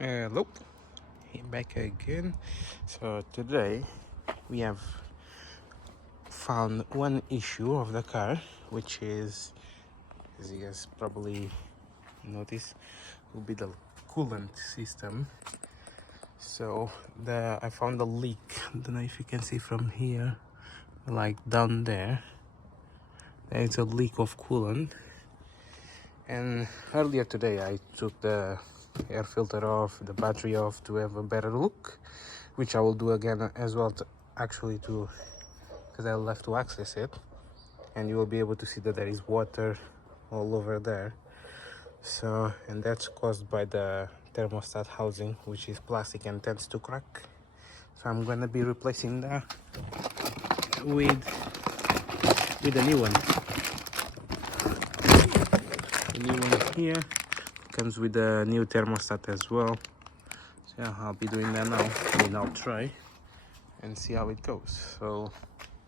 Hello, back again. So today we have found one issue of the car, which is, as you guys probably notice, will be the coolant system. So I found a leak. I don't know if you can see from here, like down there. There's a leak of coolant. And earlier today I took the air filter off, the battery off, to have a better look, which I will do again as well, because I'll have to access it, and you will be able to see that there is water all over there. So, and that's caused by the thermostat housing, which is plastic and tends to crack. So I'm gonna be replacing that with a new one. The new one here comes with a new thermostat as well. So yeah, I'll be doing that now. I'll try and see how it goes. So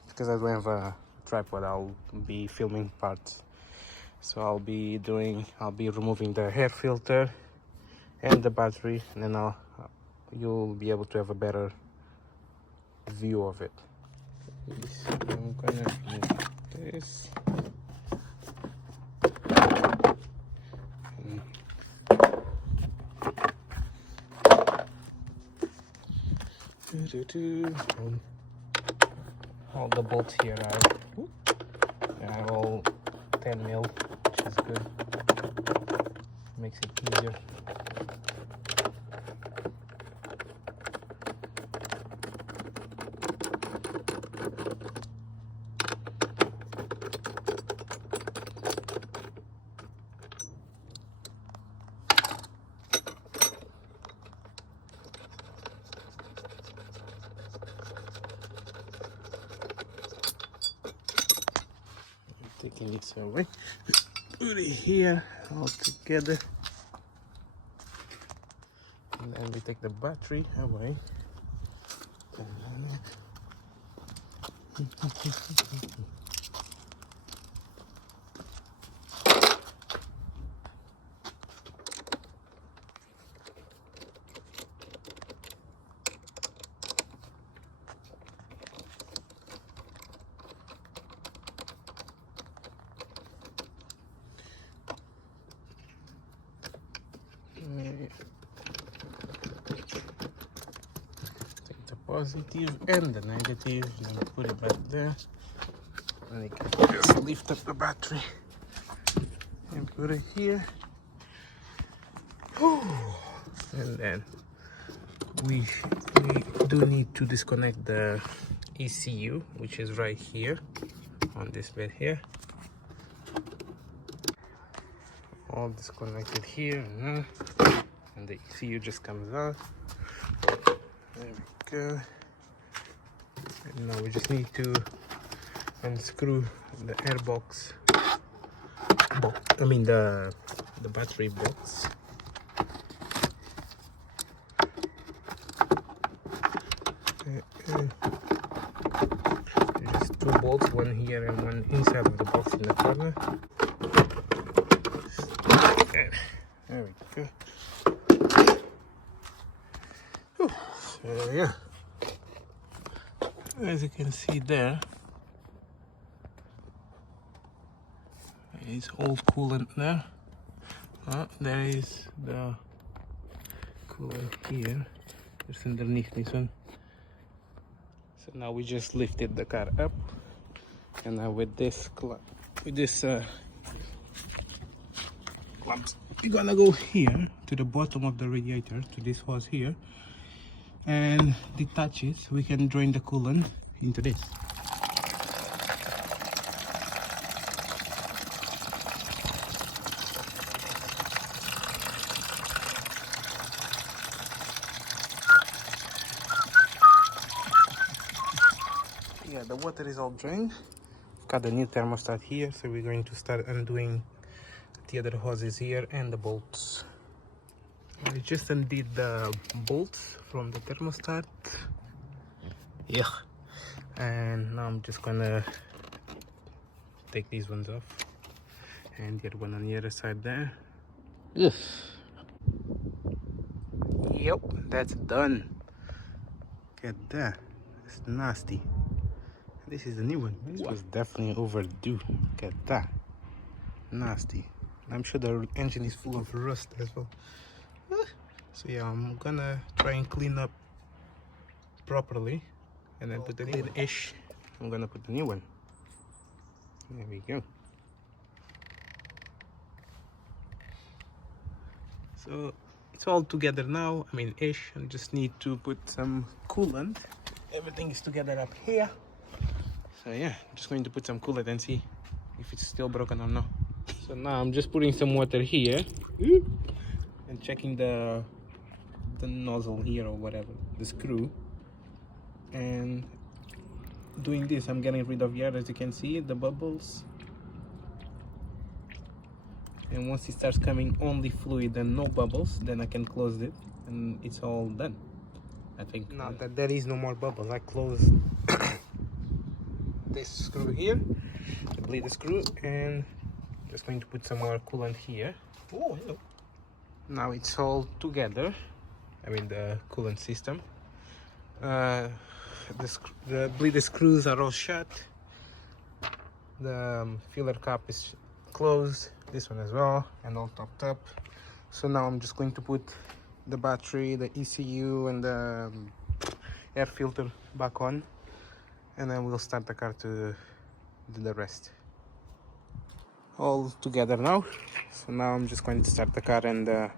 because I don't have a tripod, I'll be filming parts. So I'll be removing the air filter and the battery, and then you'll be able to have a better view of it. I'm gonna do this. All the bolts here are all 10 mil, which is good. Makes it easier. Taking this away, put it here all together, and then we take the battery away. Take the positive and the negative, and then put it back there. And you can just lift up the battery and put it here. And then we do need to disconnect the ECU, which is right here on this bed here. All disconnected here, and the ECU just comes out. There we go. And now we just need to unscrew the air box. The battery box. There's just two bolts, one here and one inside of the box in the corner. Okay, there we go. So yeah, as you can see there, it's all coolant there. There is the coolant here, just underneath this one. So now we just lifted the car up, and now with this clamps, we're gonna go here to the bottom of the radiator, to this hose here, and detach it so we can drain the coolant into this. Yeah, the water is all drained. Got the new thermostat here, so we're going to start undoing the other hoses here and the bolts. I just undid the bolts from the thermostat. Yeah, and now I'm just gonna take these ones off, and the other one on the other side there. Yes. Yep, that's done. Look at that. It's nasty. This is the new one. This was definitely overdue. Look at that. Nasty. I'm sure the engine is full of rust as well. So yeah, I'm gonna try and clean up properly and then put the new ish. I'm gonna put the new one. There we go. So it's all together now. I mean ish. I just need to put some coolant. Everything is together up here. So yeah, I'm just going to put some coolant and see if it's still broken or not. So now I'm just putting some water here and checking the nozzle here or whatever, the screw, and doing this. I'm getting rid of air, as you can see, the bubbles. And once it starts coming only fluid and no bubbles, then I can close it and it's all done. I think now that there is no more bubbles, I close this screw here, the bleed screw, and just going to put some more coolant here. Oh, hello. Now it's all together. I mean the coolant system. The bleed screws are all shut. The filler cap is closed. This one as well, and all topped up. So now I'm just going to put the battery, the ECU, and the air filter back on, and then we'll start the car to do the rest. All together now. So now I'm just going to start the car and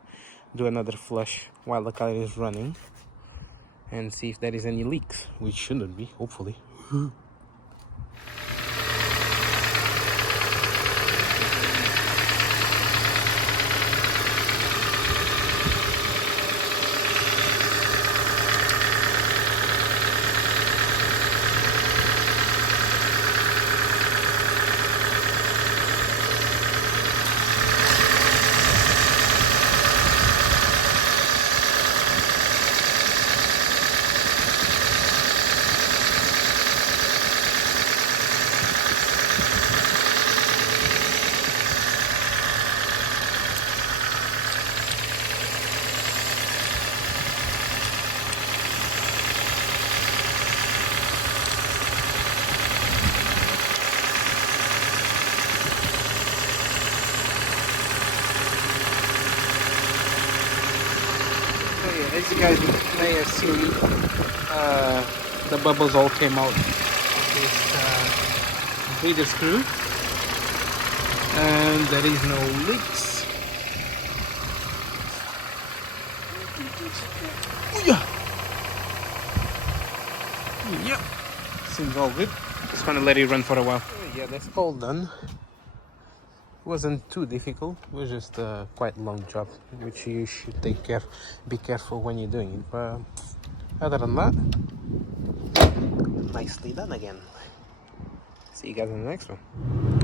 do another flush while the car is running and see if there is any leaks, which shouldn't be, hopefully. As you guys may have seen, the bubbles all came out of this bleeder screw, and there is no leaks. Oh, yeah. Yep, seems all good. Just gonna let it run for a while. Yeah, that's all done. It wasn't too difficult. It was just a quite long job, which you should be careful when you're doing it. But other than that, nicely done again. See you guys in the next one.